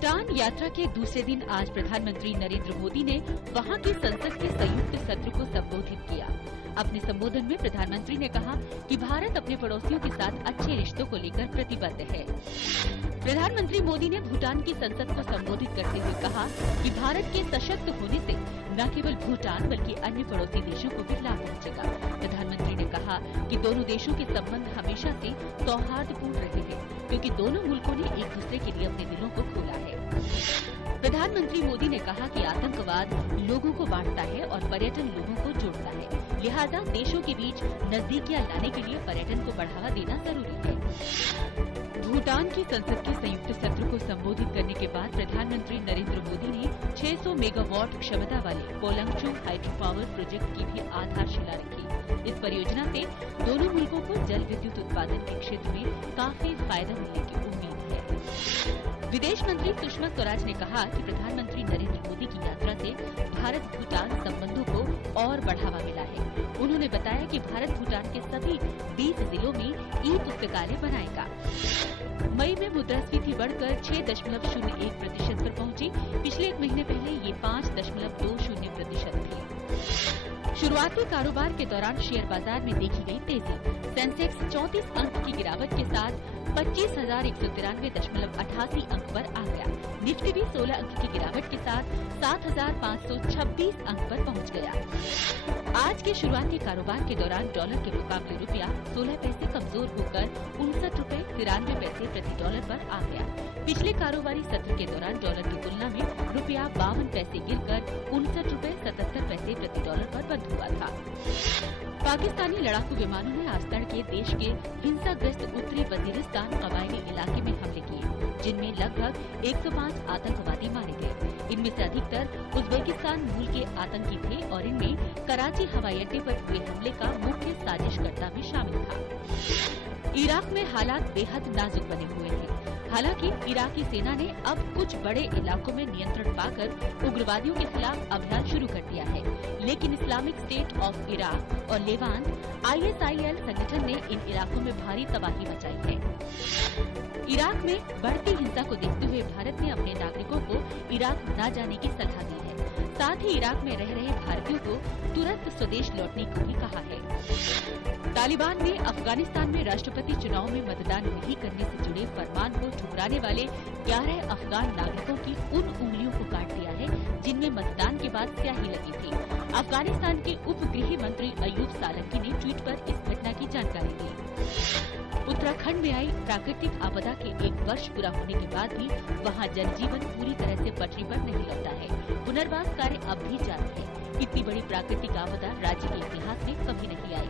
भूटान यात्रा के दूसरे दिन आज प्रधानमंत्री नरेंद्र मोदी ने वहां की संसद के संयुक्त सत्र को संबोधित किया। अपने संबोधन में प्रधानमंत्री ने कहा कि भारत अपने पड़ोसियों के साथ अच्छे रिश्तों को लेकर प्रतिबद्ध है। प्रधानमंत्री मोदी ने भूटान की संसद को संबोधित करते हुए कहा कि भारत के सशक्त होने से न केवल भूटान बल्कि अन्य पड़ोसी देशों को भी लाभ पहुंचेगा। प्रधानमंत्री ने कहा कि दोनों देशों के संबंध हमेशा से सौहार्दपूर्ण रहे हैं, क्योंकि दोनों मुल्कों ने एक दूसरे के लिए अपने दिलों को खोला है। प्रधानमंत्री मोदी ने कहा कि आतंकवाद लोगों को बांटता है और पर्यटन लोगों को जोड़ता है, लिहाजा देशों के बीच नजदीकियां लाने के लिए पर्यटन को बढ़ावा देना जरूरी है। भूटान की संसद के संयुक्त सत्र को संबोधित करने के बाद प्रधानमंत्री नरेंद्र मोदी ने 600 मेगावाट क्षमता वाले पोलंगचोंग हाइड्रो पावर प्रोजेक्ट की भी आधारशिला रखी। इस परियोजना से दोनों मुल्कों को जल विद्युत उत्पादन के क्षेत्र में काफी फायदा मिलने की उम्मीद है। विदेश मंत्री सुषमा स्वराज ने कहा कि प्रधानमंत्री नरेंद्र मोदी की यात्रा से भारत भूटान संबंधों को और बढ़ावा मिला है। उन्होंने बताया कि भारत भूटान के सभी 20 जिलों में ई पुस्तकालय बनाएगा। मई में मुद्रास्फीति बढ़कर 6.01% पर पहुंची। पिछले एक महीने पहले ये 5.20% थी। शुरुआती कारोबार के दौरान शेयर बाजार में देखी गई तेजी। सेंसेक्स 34 अंक की गिरावट के साथ 25,193.88 अंक पर आ गया। निफ्टी भी 16 अंक की गिरावट के साथ 7,526 अंक पर पहुंच गया। आज के शुरुआती कारोबार के दौरान डॉलर के मुकाबले रुपया 16 पैसे कमजोर होकर 59 रुपए 93 पैसे प्रति डॉलर पर आ गया। पिछले कारोबारी सत्र के दौरान डॉलर की तुलना में रुपया 52 पैसे गिरकर 59 रुपए 77 पैसे प्रति डॉलर पर बंद हुआ था। पाकिस्तानी लड़ाकू विमानों ने आज तड़के देश के हिंसाग्रस्त उत्तरी वजीरिस्तान कबायली इलाके में हमले किए, जिनमें लगभग 105 आतंकवादी मारे गए। इनमें से अधिकतर उज्बेकिस्तान मूल के आतंकी थे और इनमें कराची हवाई अड्डे पर हुए हमले का मुख्य साजिशकर्ता भी शामिल था। इराक में हालात बेहद नाजुक बने हुए हैं। हालांकि इराकी सेना ने अब कुछ बड़े इलाकों में नियंत्रण पाकर उग्रवादियों के खिलाफ अभियान शुरू कर दिया है, लेकिन इस्लामिक स्टेट ऑफ इराक और लेवांट ISIL संगठन ने इन इलाकों में भारी तबाही मचाई है। इराक में बढ़ती हिंसा को देखते हुए भारत ने अपने नागरिकों को इराक न जाने की सलाह दी है। साथ ही इराक में रह रहे भारतीयों को तुरंत स्वदेश लौटने को भी कहा है। तालिबान ने अफगानिस्तान में राष्ट्रपति चुनाव में मतदान नहीं करने से जुड़े फरमान को ठुकराने वाले 11 अफगान नागरिकों की उन उंगलियों को काट दिया है जिनमें मतदान के बाद स्याही लगी थी। अफगानिस्तान के उप गृह मंत्री अयूब सालंकी ने ट्वीट पर इस घटना की जानकारी दी। उत्तराखंड में आई प्राकृतिक आपदा के 1 वर्ष पूरा होने के बाद भी वहां जनजीवन पूरी तरह से पटरी पर नहीं लौटा है। पुनर्वास कार्य अब भी जारी है। इतनी बड़ी प्राकृतिक आपदा राज्य के इतिहास में कभी नहीं आई।